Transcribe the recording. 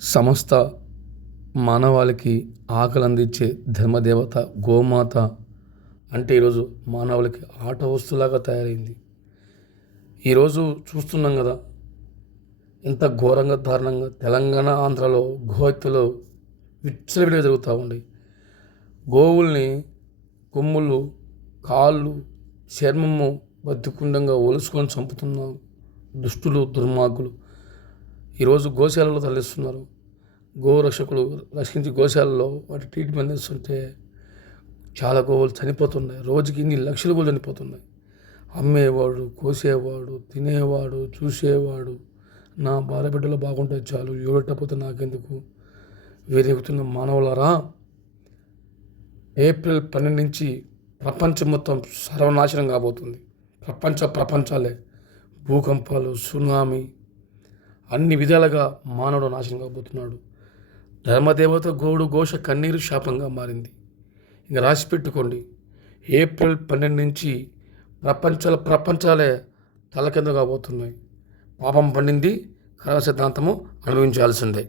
సమస్త మానవాళికి ఆకలి అందించే ధర్మదేవత గోమాత అంటే ఈరోజు మానవులకి ఆట వస్తువులాగా తయారైంది. ఈరోజు చూస్తున్నాం కదా, ఎంత ఘోరంగా దారుణంగా తెలంగాణ ఆంధ్రాలో గోహత్యలు విచ్చలవిడిగా జరుగుతూ ఉన్నాయి. గోవుల్ని కొమ్ములు, కాళ్ళు, చర్మము బతికుండంగా ఒలుసుకొని చంపుతున్న దుష్టులు, దుర్మార్గులు ఈరోజు గోశాలలో తరలిస్తున్నారు. గోరక్షకులు రక్షించి గోశాలలో వాటి ట్రీట్మెంట్ ఇస్తుంటే చాలా గోవులు చనిపోతున్నాయి. రోజుకి ఇన్ని లక్షలు గోవులు చనిపోతున్నాయి. అమ్మేవాడు, కోసేవాడు, తినేవాడు, చూసేవాడు, నా భార్య బిడ్డలు బాగుంటే చాలు, ఎవడట్టపోతే నాకెందుకు వేరెగుతున్న మానవులారా, ఏప్రిల్ 12 నుంచి ప్రపంచం మొత్తం సర్వనాశనం కాబోతుంది. ప్రపంచాలే భూకంపాలు, సునామీ, అన్ని విధాలుగా మానవుడు నాశనం కాబోతున్నాడు. ధర్మదేవత గోడు ఘోష కన్నీరు శాపంగా మారింది. ఇంకా రాసి పెట్టుకోండి, ఏప్రిల్ 12 నుంచి ప్రపంచాలే తలకింద కాబోతున్నాయి. పాపం పండింది, కర్మ సిద్ధాంతము అనుభవించాల్సిందే.